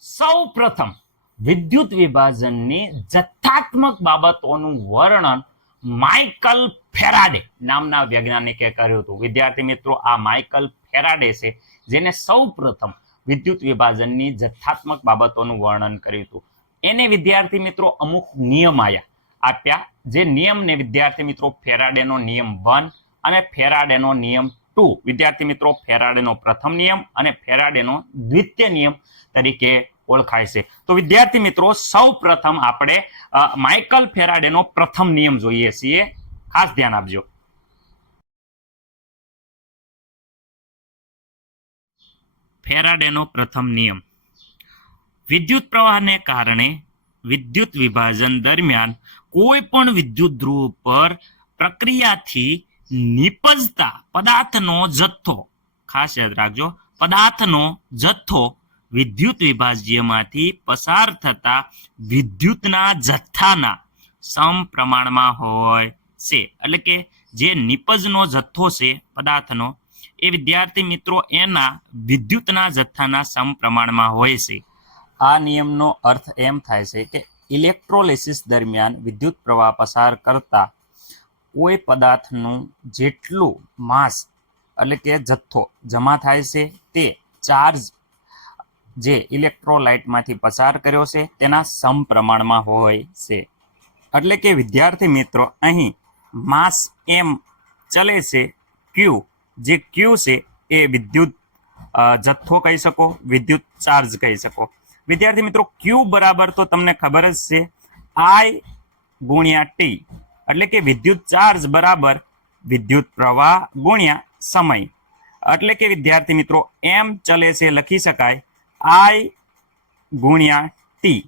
સૌ પ્રથમ વિદ્યુત વિભાજનની જથ્થાત્મક બાબતોનું વર્ણન માઇકલ ફેરાડે નામના વૈજ્ઞાનિકે કર્યું હતું. વિદ્યાર્થી મિત્રો, આ માઇકલ ફેરાડે છે, જેને સૌ પ્રથમ વિદ્યુત વિભાજનની જથ્થાત્મક બાબતોનું વર્ણન કર્યું હતું. એને વિદ્યાર્થી મિત્રો, અમુક નિયમ આપ્યા. જે નિયમને વિદ્યાર્થી મિત્રો, ફેરાડેનો નિયમ વન અને ફેરાડેનો નિયમ ટુ. વિદ્યાર્થી મિત્રો, ફેરાડેનો પ્રથમ નિયમ અને ફેરાડેનો દ્વિતીય નિયમ તરીકે ઓળખાય છે. તો વિદ્યાર્થી મિત્રો સૌ પ્રથમ આપણે માઇકલ ફેરાડેનો પ્રથમ નિયમ જોઈએ છીએ. ખાસ ધ્યાન આપજો. ફેરાડેનો પ્રથમ નિયમ. વિદ્યુત પ્રવાહને કારણે વિદ્યુત વિભાજન દરમિયાન કોઈ પણ વિદ્યુત ધ્રુવ પર પ્રક્રિયાથી નિપજતા પદાર્થનો જથ્થો, ખાસ યાદ રાખજો, પદાર્થનો જથ્થો વિદ્યુત વિભાજ્યમાંથી પસાર થતા વિદ્યુતના જથ્થાના સમપ્રમાણમાં હોય છે. એટલે કે જે નિપજનો જથ્થો છે પદાર્થનો, એ વિદ્યાર્થી મિત્રો એના વિદ્યુતના જથ્થાના સમપ્રમાણમાં હોય છે. આ નિયમનો અર્થ એમ થાય છે કે ઇલેક્ટ્રોલિસિસ દરમિયાન વિદ્યુત પ્રવાહ પસાર કરતા કોઈ પદાર્થનું જેટલું માસ એટલે કે જથ્થો જમા થાય છે તે ચાર્જ જે ઇલેક્ટ્રોલાઇટમાંથી પસાર કર્યો છે તેના સમપ્રમાણમાં હોય છે. એટલે કે વિદ્યાર્થી મિત્રો, અહીં માસ એમ ચલે છે ક્યુ જે ક્યુ છે એ વિદ્યુત જથ્થો કહી શકો, વિદ્યુત ચાર્જ કહી શકો. વિદ્યાર્થી મિત્રો ક્યુ બરાબર તો તમને ખબર જ છે આઈ ગુણ્યા ટી એટલે કે વિદ્યુત ચાર્જ બરાબર વિદ્યુત પ્રવાહ ગુણ્યા સમય. એટલે કે વિદ્યાર્થી મિત્રો, એમ ચલે છે, લખી શકાય આઈ ગુણ્યા ટી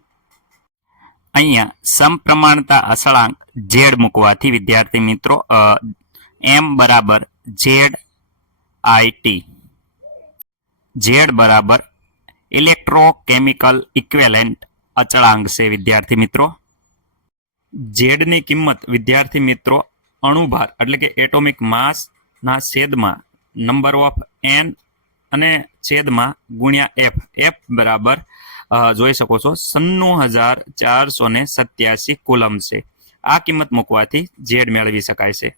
અહીંયા સમપ્રમાણતા અસળાંક ઝેડ મૂકવાથી વિદ્યાર્થી મિત્રો એમ બરાબર ઝેડ આઈ ટી ઝેડ બરાબર ઇલેક્ટ્રોકેમિકલ ઇક્વેલેન્ટ અચળાંક છે વિદ્યાર્થી મિત્રો. ઝેડની કિંમત વિદ્યાર્થી મિત્રો અણુભાર, એટલે કે એટોમિક માસના છેદમાં નંબર ઓફ એન અને છેદમાં ગુણ્યા એફ એફ બરાબર જોઈ શકો છો સન્નું હજાર ચારસો ને સત્યાસી કુલમ છે. આ કિંમત મૂકવાથી ઝેડ મેળવી શકાય છે.